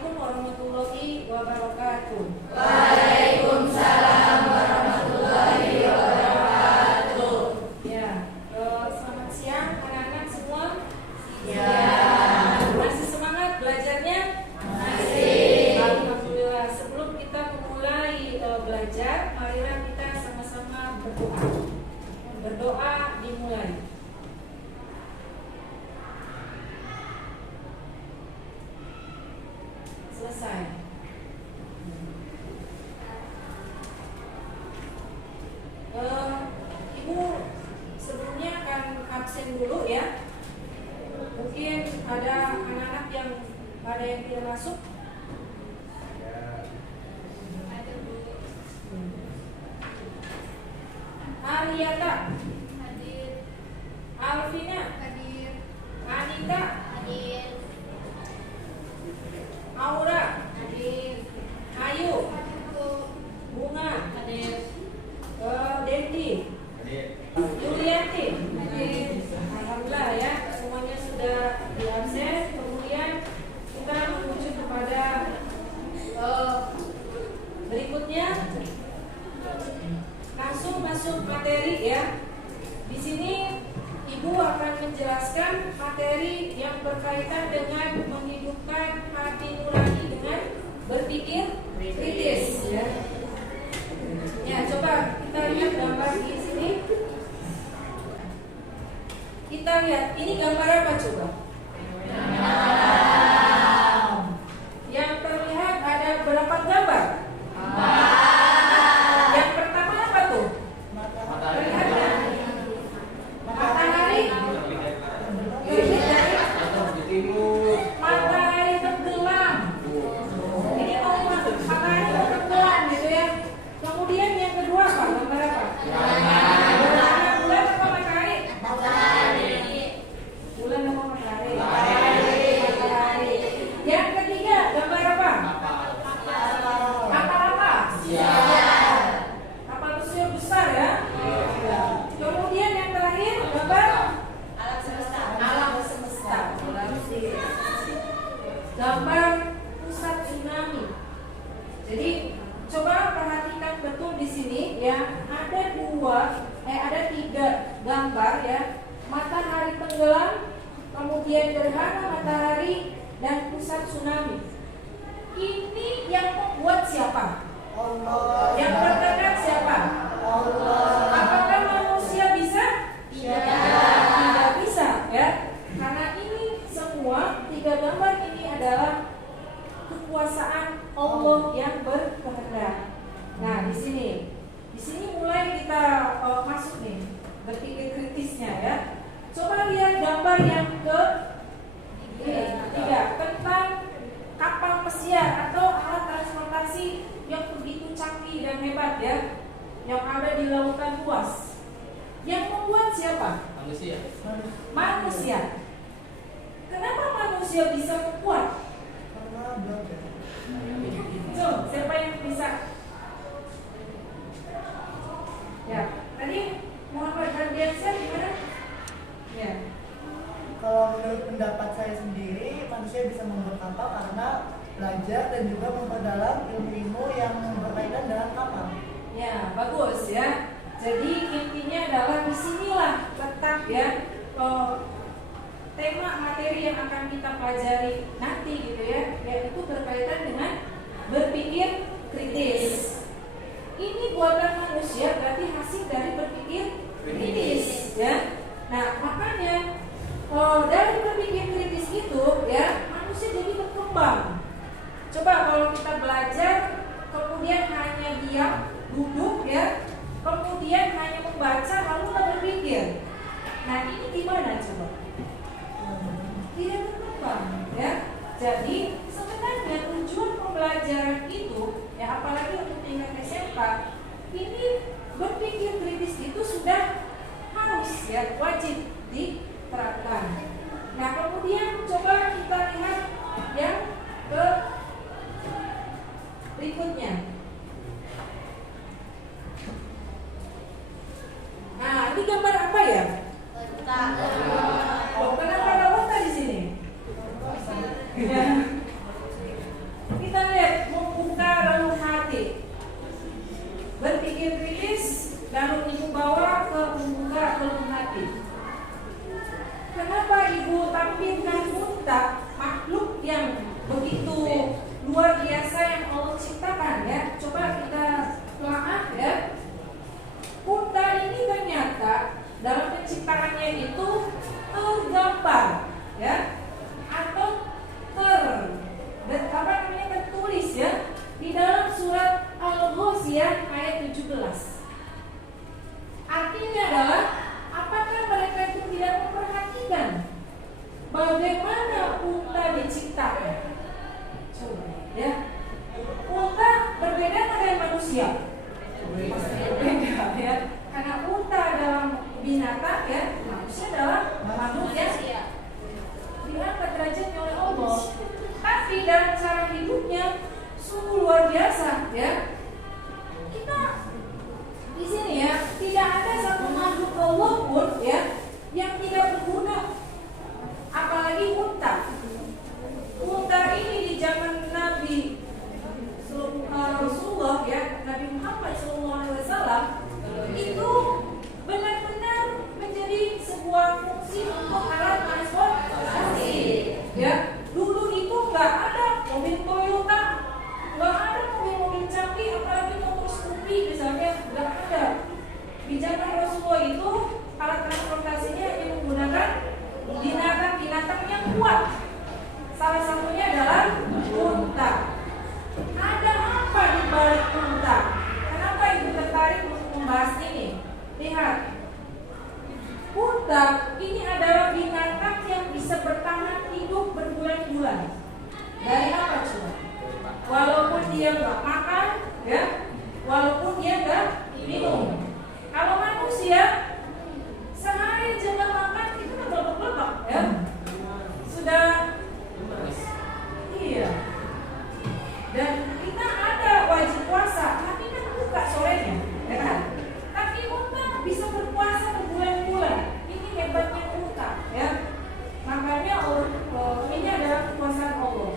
Assalamualaikum warahmatullahi wabarakatuh. Waalaikumsalam warahmatullahi wabarakatuh. Ya, selamat siang anak-anak semua. Ya. Masih semangat belajarnya? Masih. Alhamdulillah. Sebelum kita memulai belajar, marilah kita sama-sama berdoa. Berdoa dimulai. Selesai. Ibu sebelumnya akan absen dulu ya. Mungkin ada anak-anak yang ada yang tidak masuk. Ariata Hadir. Alvina Hadir. Anita Hadir. Aura Hadir. Ayu Bunga Hadir. Dendi Yulianti Hadir. Alhamdulillah ya, semuanya sudah diabsen. Kemudian kita menuju kepada berikutnya, langsung masuk materi ya. Di sini Ibu akan menjelaskan materi yang berkaitan dengan menghidupkan hati nurani dengan berpikir kritis ya. Ya, coba kita lihat gambar di sini. Kita lihat, ini gambar apa coba? Yang terlihat ada berapa gambar? Yang pertama apa tuh? Terlihat ya? Matahari. Matahari tenggelam. Ini matahari tenggelam gitu ya. Kemudian yang kedua apa? Gambar apa? Bulan apa matahari? Bulan apa matahari? Matahari. Yang ketiga gambar apa? Kapal apa? Kapal pesiar besar ya. Kemudian yang terakhir gambar Alam semesta. alam semesta. Gambar pusat tsunami. Jadi coba perhatikan betul di sini ya. Ada tiga gambar ya. Matahari tenggelam, kemudian gerhana matahari dan pusat tsunami. Ini yang membuat siapa? Allah. Yang bergerak siapa? Allah. Apakah manusia bisa? Tidak bisa ya. Karena ini semua tiga gambar ini adalah kekuasaan Allah yang berkehendak. Nah, di sini mulai kita masuk nih berpikir kritisnya ya. Coba lihat gambar yang ketiga tentang kapal pesiar atau alat transportasi yang begitu canggih dan hebat ya, yang ada di lautan luas. Yang membuat siapa? Manusia. Kenapa manusia bisa membuat? Karena belajar. Siapa yang bisa? Ya, tadi Muhammad Hardiansyah gimana? Ya. Kalau menurut pendapat saya sendiri, manusia bisa membuat kapal karena belajar dan juga memperdalam ilmu-ilmu yang berkaitan dengan kapal. Ya, bagus ya. Jadi intinya adalah disinilah letak ya tema materi yang akan kita pelajari nanti gitu ya, yaitu berkaitan dengan berpikir kritis. Ini buatan manusia berarti hasil dari berpikir kritis ya. Nah makanya dari berpikir kritis itu ya manusia jadi berkembang. Coba kalau kita belajar kemudian hanya diam duduk ya, kemudian hanya membaca lalu nggak berpikir. Nah ini gimana coba? Tidak berkembang ya. Jadi sebenarnya tujuan pembelajaran itu ya, apalagi untuk tingkat SMK, ini berpikir kritis itu sudah harus ya, wajib diterapkan. Nah kemudian coba kita lihat yang ke berikutnya. Nah ini gambar apa ya? Kenapa ada otak di sini? unta, makhluk yang begitu luar biasa yang Allah ciptakan ya. Coba kita telaah ya. Unta ini ternyata dalam penciptaannya itu tergambar ya, atau tertulis ya di dalam surat Al-Ghasyiyah ayat 17. Artinya adalah apakah mereka itu tidak memperhatikan bagaimana unta diciptakan? Coba ya. Unta berbeda dengan manusia. Berbeda ya. Karena unta dalam binatang ya, manusia adalah manusia. Diangkat derajatnya oleh Allah. Tapi dalam cara hidupnya sungguh luar biasa ya. Kita di sini ya, tidak ada satu makhluk Allah pun ya yang tidak berguna. Apalagi unta. Unta ini di zaman Nabi Rasulullah ya, Nabi Muhammad SAW itu benar-benar menjadi sebuah fungsi untuk alat transportasi. Ya, dulu itu nggak ada mobil Toyota, nggak ada mobil-mobil canggih, apalagi motor Scoopy misalnya, nggak ada. Di zaman Rasulullah itu alat transportasinya yang menggunakan binatang-binatang yang kuat. Salah satunya adalah unta. Ada apa di balik unta? Kenapa ibu tertarik untuk membahas ini? Lihat, unta ini adalah binatang yang bisa bertahan hidup berbulan-bulan. Dari apa coba? Walaupun dia nggak makan, ya, walaupun dia nggak minum. Kalau manusia sehari aja nggak makan itu kan babak-babak, ya. Sudah, iya. Dan kita ada wajib puasa, tapi kan buka sorenya, ya kan? Tapi unta bisa berpuasa berbulan-bulan. Ini hebatnya unta, ya. Makanya ini adalah kekuasaan Allah.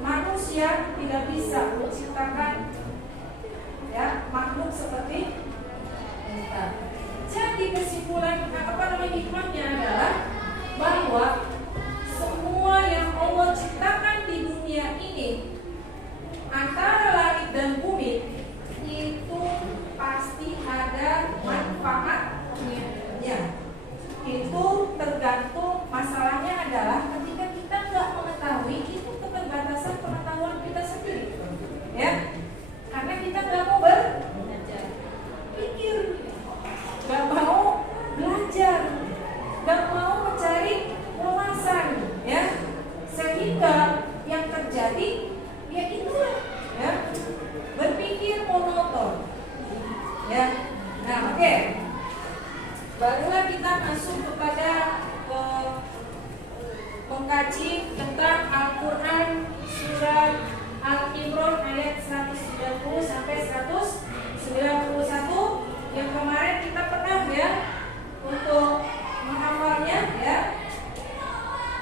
Manusia tidak bisa menciptakan ya makhluk seperti unta. Jadi kesimpulan hikmahnya adalah bahwa semua yang Allah ciptakan di dunia ini antara langit dan bumi itu pasti ada manfaatnya. Itu tergantung, masalahnya adalah ketika kita nggak mengetahui, itu keterbatasan pengetahuan kita sendiri, ya. Karena kita nggak mau berpikir, nggak mau belajar, nggak mau mencari wawasan, ya. Sehingga yang terjadi ya itulah, ya, berpikir monoton, ya. Nah, oke. Barulah kita masuk kepada mengkaji tentang Al-Quran surat Al-Imran ayat 190 sampai 191 yang kemarin kita pernah ya untuk menghafalnya ya.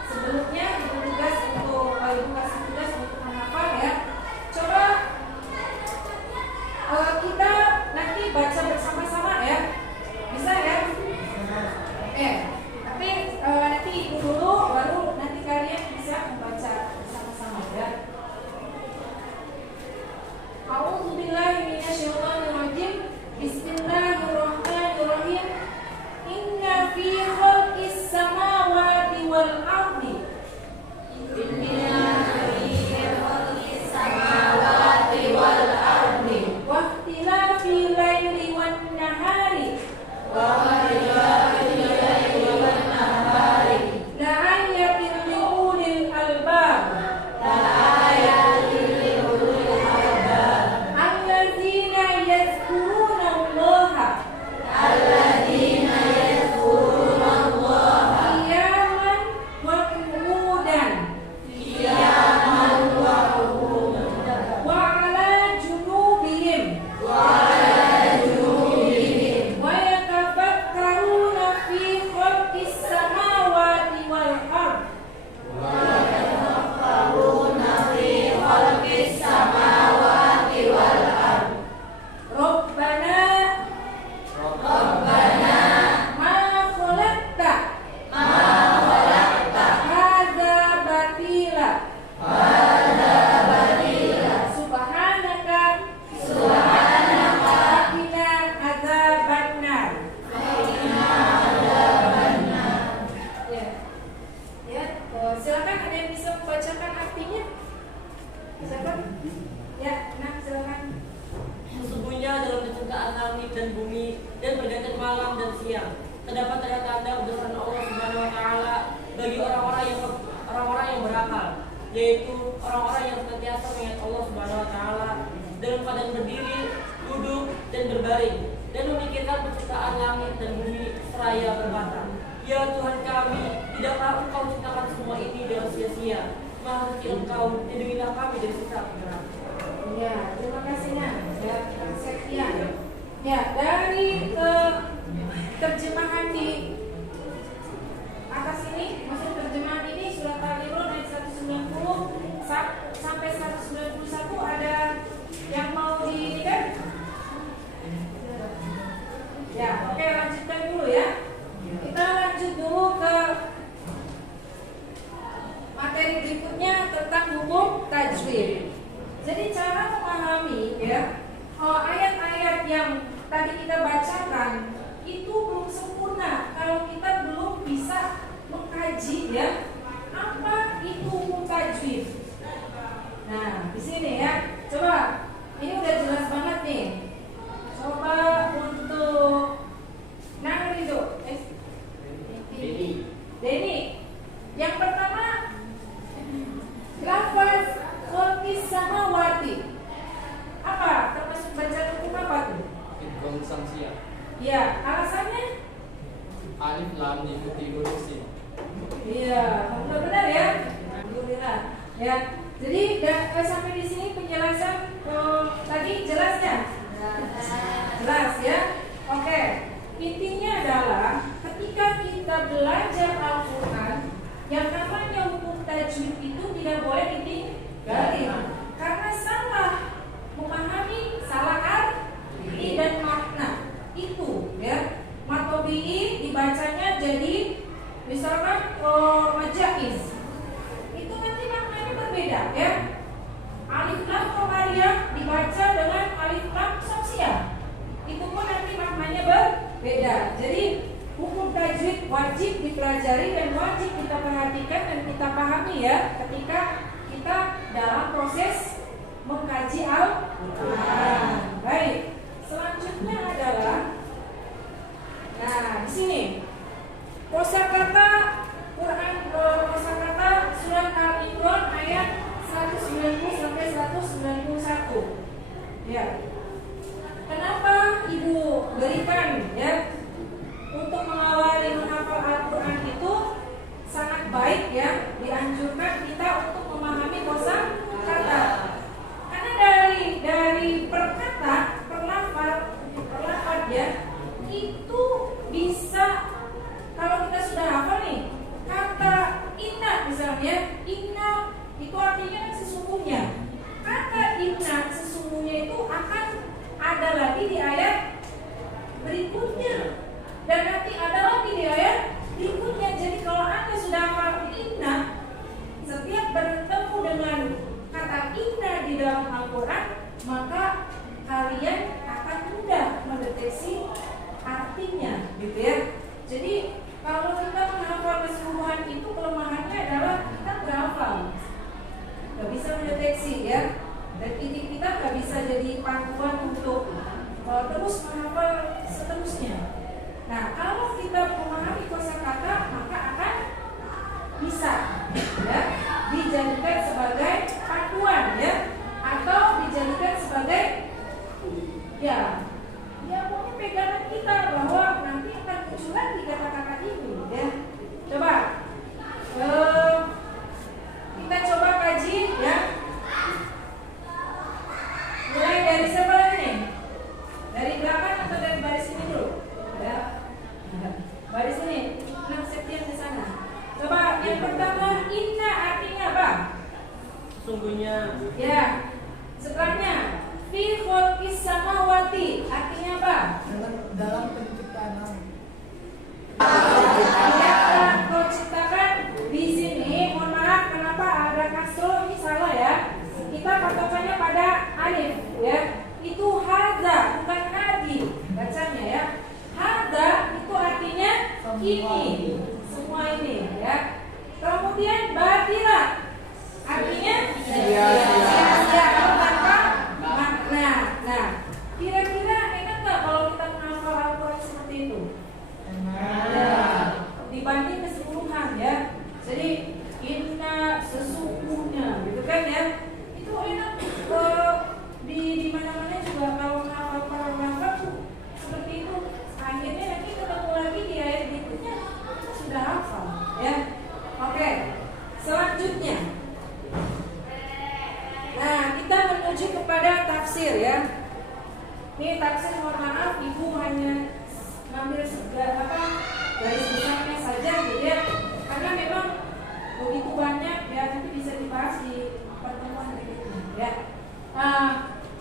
Sebelumnya tugas untuk kasih tugas untuk menghafal ya. Coba kita nanti baca bersama-sama ya. Bisa ya? Tapi nanti ibu dulu, baru nanti kalian bisa membaca bersama-sama ya. A'udzubillahi minasyaitonirrajim. Bismillahirrahmanirrahim. Inna fi khalqis samawati wal ardi bisa membacakan artinya? Siapa? Ya, nah silakan. Sesungguhnya dalam penciptaan langit dan bumi dan pergantian malam dan siang terdapat tanda-tanda kebesaran Allah Subhanahu wa taala bagi orang-orang yang berakal, yaitu orang-orang yang senantiasa mengingat Allah Subhanahu wa taala dalam keadaan berdiri, duduk dan berbaring dan memikirkan penciptaan langit dan bumi seraya berkata, "Ya Tuhan kami, tidaklah Engkau ciptakan semua ini dengan sia-sia? Maha suci Engkau, lindungilah kami dari siksa neraka." Ya, terima kasihnya. Ya, sekian. Ya, dari terjemahan di atas ini, maksud terjemahan ini surat Al-Imran ayat 190 sampai 191 ada yang mau di kan? Ya, oke lanjutkan dulu ya. Kita lanjut dulu ke materi berikutnya tentang hukum tajwid. Jadi cara memahami ya ayat-ayat yang tadi kita bacakan itu belum sempurna kalau kita belum bisa mengkaji ya apa itu hukum tajwid. Nah di sini ya, coba ini udah jelas banget nih. Coba untuk Nang Ridho, Denny, yang pertama lafaz khalqis samawati. Apa? Termasuk bacaan hukum apa tuh? Idgham samsiah. Ya, alasannya? Alif lam diikuti huruf sin. Iya, benar ya. Alhamdulillah. Ya, jadi sampai di sini penjelasan tadi jelasnya? Jelas ya. Oke. Intinya adalah ketika kita belajar Al-Quran, yang namanya hukum tajwid itu tidak boleh ditinggalin karena salah memahami salah arti dan makna itu ya. Matobi'i dibacanya jadi misalkan majaiz, itu nanti maknanya berbeda ya. Alif lam qamariyah dibaca dengan alif lam samsiah, itu pun nanti maknanya berbeda. Jadi hukum tajwid wajib dipelajari dan wajib kita perhatikan dan kita pahami ya ketika kita dalam proses mengkaji Al-Quran. Baik, selanjutnya adalah nah di sini kosakata Quran, kosakata surat Al-Imran ayat 190 sampai 191. Ya. Kenapa Ibu berikan ya untuk mengawali menghafal Al-Quran itu sangat baik ya, dianjurkan kita untuk memahami kosakata. Karena dari perkata, perlafaz ya, itu bisa kalau kita sudah hafal nih, kata inna misalnya, inna itu artinya kan sesungguhnya. Kata inna sesungguhnya itu akan ada lagi di ayat berikutnya dan nanti ada lagi di ayat berikutnya. Jadi kalau Anda sudah hafal inna, setiap bertemu dengan kata inna di dalam Al-Quran, maka kalian akan mudah mendeteksi artinya gitu ya. Jadi kalau kita menghafal keseluruhan itu kelemahannya adalah kita nggak hafal, nggak bisa mendeteksi ya, dan ini kita nggak bisa jadi panduan untuk terus menghafal seterusnya. Nah kalau kita memahami kosakata maka akan bisa ya dijadikan sebagai panduan ya, atau dijadikan sebagai ya pokoknya pegangan kita bahwa nanti akan muncul lagi kata-kata ini ya. Coba kita coba kaji ya. Mulai dari siapa lagi nih? Dari belakang atau dari baris ini dulu? Ya. Baris ini, Nang Septian di sana. Coba yang pertama, inna artinya apa? Sesungguhnya. Ya. Setelahnya, fi khalqis samawati artinya apa? Dalam penciptaan langit. Yang telah kau ciptakan di sini, mohon maaf kenapa ada kasro, ini salah ya. Kita patokannya pada alif ya. Itu hadza bukan hadi bacanya ya. Hadza itu artinya ini, semua ini ya. Kemudian batila taksir ya. Ini taksir, mohon maaf, ibu hanya ngambil garis besarnya saja gitu ya, karena memang begitu banyak ya, nanti bisa dibahas di pertemuan berikutnya ya.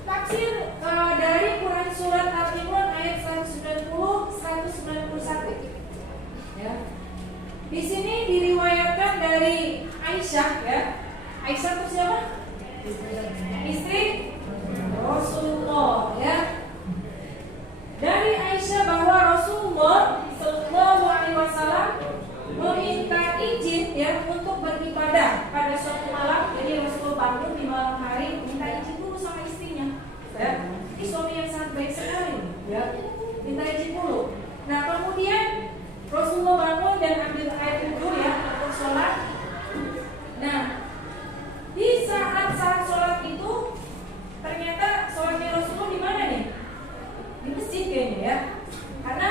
Taksir dari Quran surat Al-Imran ayat 190 191 ya. Di sini diriwayatkan dari Aisyah ya. Aisyah itu siapa? Istri Rasulullah ya. Dari Aisyah bahwa Rasulullah Shallallahu Alaihi Wasallam meminta izin ya untuk beribadah pada suatu malam. Jadi Rasulullah bangun di malam hari, minta izin dulu sama istrinya. Ya, ini suami yang sangat baik sekali. Ya, minta izin dulu. Nah kemudian Rasulullah bangun dan ambil air wudhu ya untuk sholat. Nah di saat sholat itu ternyata sholatnya Rasulullah di mana nih? Di masjid kayaknya ya, karena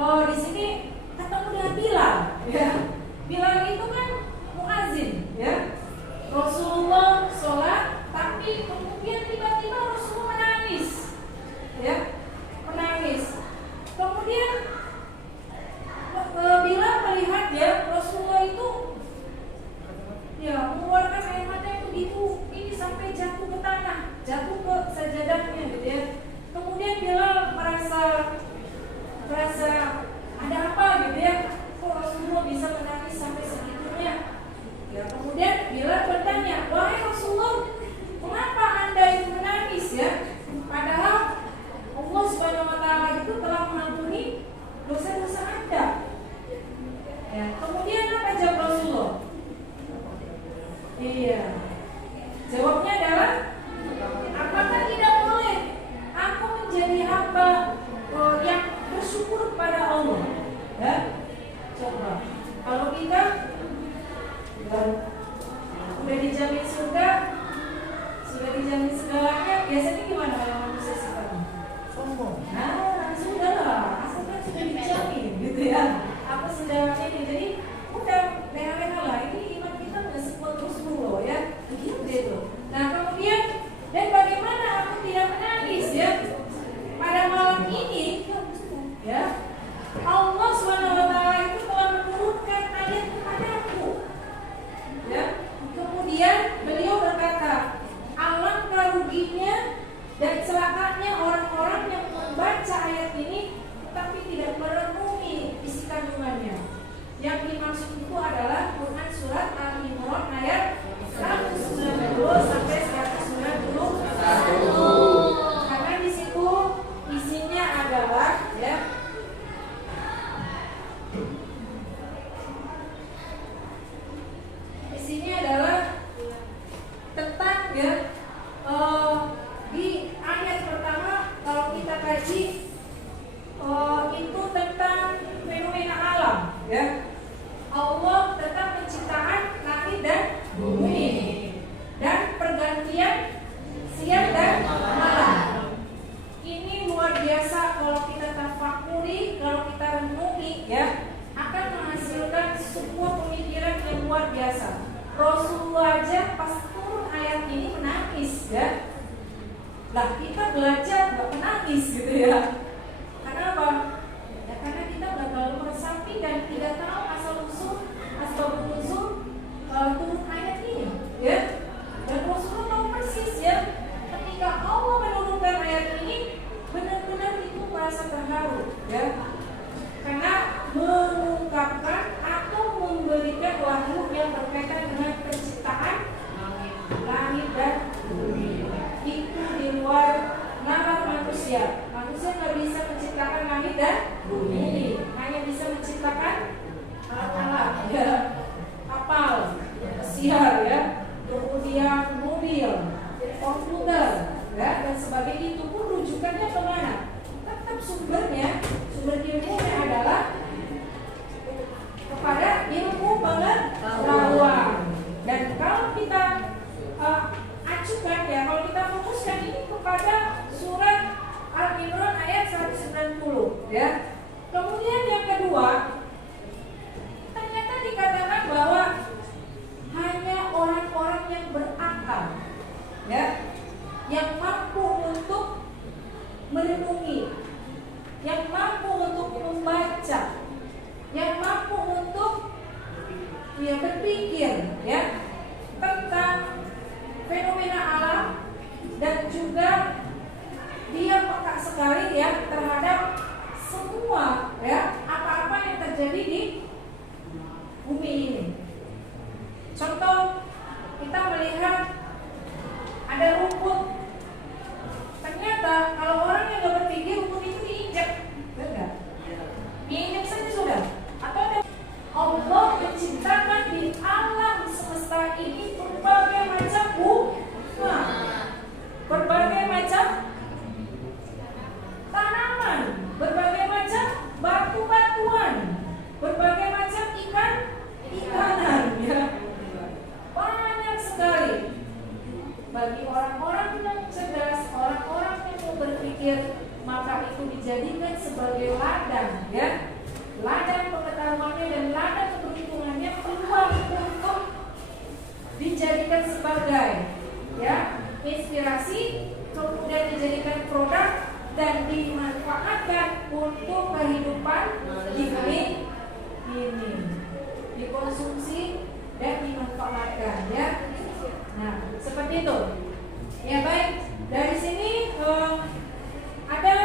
di sini ketemu dengan Bilal ya. Bilal itu kan muazin ya. Rasulullah sholat, tapi kemudian tiba-tiba Rasulullah menangis ya, menangis. Kemudian Bilal melihat ya Rasulullah itu ya mengeluarkan air mata yang begitu ini sampai jatuh ke tanah, jatuh ke sajadahnya gitu ya. Kemudian Bilal merasa ada apa gitu ya, kok Rasulullah bisa menangis sampai segitunya ya. Kemudian Bilal bertanya, wahai Rasulullah, kenapa anda itu menangis ya, padahal Allah Subhanahu Wa Taala itu telah mengampuni dosa-dosa anda ya. Kemudian apa jawab Rasulullah? Iya, jawabnya adalah, apakah tidak boleh aku menjadi hamba yang bersyukur kepada Allah ya? Coba kalau kita udah dijamin surga, sudah dijamin segalanya, biasanya gimana kalau manusia sifatnya? Sombong. Nah sudahlah, aku kan sudah dijamin gitu ya, aku sudah ini, jadi udah leha-leha lah, ini iman kita udah sekuat Rasulullah ya, begitu itu. Nah kemudian, dan bagaimana aku tidak menangis ya pada malam ini ya, Allah SWT itu telah menurunkan ayat kepadaku ya. Kemudian beliau berkata, alangkah ruginya dan celakanya orang-orang yang membaca ayat ini tetapi tidak merenungi isi kandungannya. Yang dimaksud itu adalah Quran surat Al-Imran ayat 190 sampai 191. Karena di situ isinya adalah ya, isinya adalah tentang ya, di ayat pertama kalau kita kaji itu tentang fenomena alam ya. Allah tentang penciptaan langit dan bumi dan pergantian siang dan malam. Ini luar biasa kalau kita tafakuri, kalau kita renungi ya, akan menghasilkan sebuah pemikiran yang luar biasa. Rasulullah aja pas turun ayat ini menangis ya. Lah kita belajar nggak menangis gitu ya. Kenapa? Ya karena kita bakal meresapi dan tidak tahu asal-usul turun ayat ini ya. Dan Rasulullah tahu persis ya, ketika Allah menurunkan ayat ini benar-benar itu merasa terharu ya, karena mengungkapkan atau memberikan wahyu yang berkaitan dengan penciptaan langit dan bumi. Itu di luar nalar manusia. Manusia nggak bisa menciptakan langit dan bumi, hanya bisa menciptakan alat-alat ya, kapal, pesiar ya, kemudian mobil, komputer ya, dan sebagainya. Itu pun rujukannya kemana? Tetap sumber ilmunya adalah kepada ilmu pengetahuan. Dan kalau kita acukan ya, kalau kita fokuskan ini kepada surat Al-Imran ayat 190 ya. Kemudian yang kedua, ternyata dikatakan bahwa hanya orang-orang yang berakal ya, yang mampu merenungi, yang mampu untuk membaca, yang mampu untuk berpikir ya tentang fenomena alam, dan juga dia peka sekali ya terhadap semua ya apa-apa yang terjadi di bumi ini. Contoh, kita melihat ada rumput. Ternyata kalau orang yang nggak berpikir, rumput itu diinjak, enggak? Diinjak saja sudah. Atau ada Allah menciptakan di alam semesta ini berbagai macam bunga, berbagai macam tanaman, berbagai macam batu-batuan, berbagai macam ikanan ya. Banyak sekali. Bagi orang-orang yang cerdas, orang-orang yang mau berpikir, maka itu dijadikan sebagai ladang ya. Ladang pengetahuannya dan ladang keberuntungannya peluang untuk dijadikan sebagai ya inspirasi, kemudian dijadikan produk dan dimanfaatkan untuk kehidupan di bumi ini, dikonsumsi dan dimanfaatkan ya. Nah, seperti itu. Ya baik, dari sini ada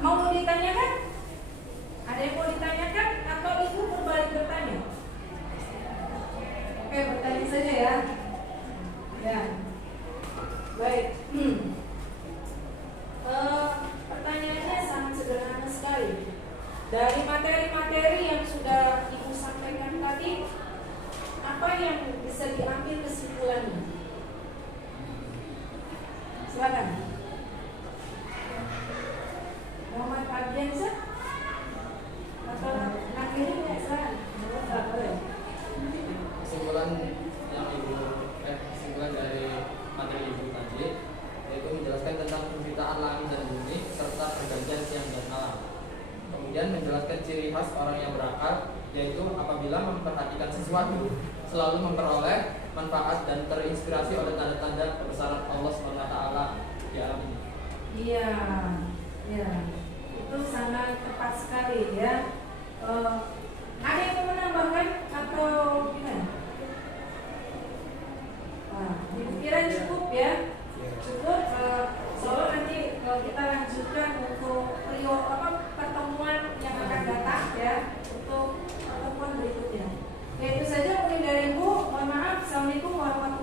mau ditanyakan? Ada yang mau ditanyakan atau ibu berbalik bertanya? Oke, bertanya saja ya. Ya, baik. Pertanyaannya sangat sederhana sekali. Dari materi-materi yang sudah ibu sampaikan tadi, apa yang bisa diambil kesimpulannya? Silakan. Muhammad Ardiansyah atau Nakiri ya, silakan. Kesimpulan dari materi ibu tadi yaitu menjelaskan tentang penciptaan langit dan bumi serta pergantian siang dan malam. Kemudian menjelaskan ciri khas orang yang berakal, yaitu apabila memperhatikan sesuatu selalu memperoleh manfaat dan terinspirasi oleh tanda-tanda kebesaran Allah SWT di alam ini. Iya, ya, itu sangat tepat sekali ya. Ada yang mau menambahkan atau gimana? Di pikiran cukup ya, cukup. Soalnya nanti kita lanjutkan untuk pertemuan yang akan datang ya, untuk pertemuan berikutnya. Ya itu saja mungkin dari Ibu. Mohon maaf. Assalamualaikum warahmatullahi wabarakatuh.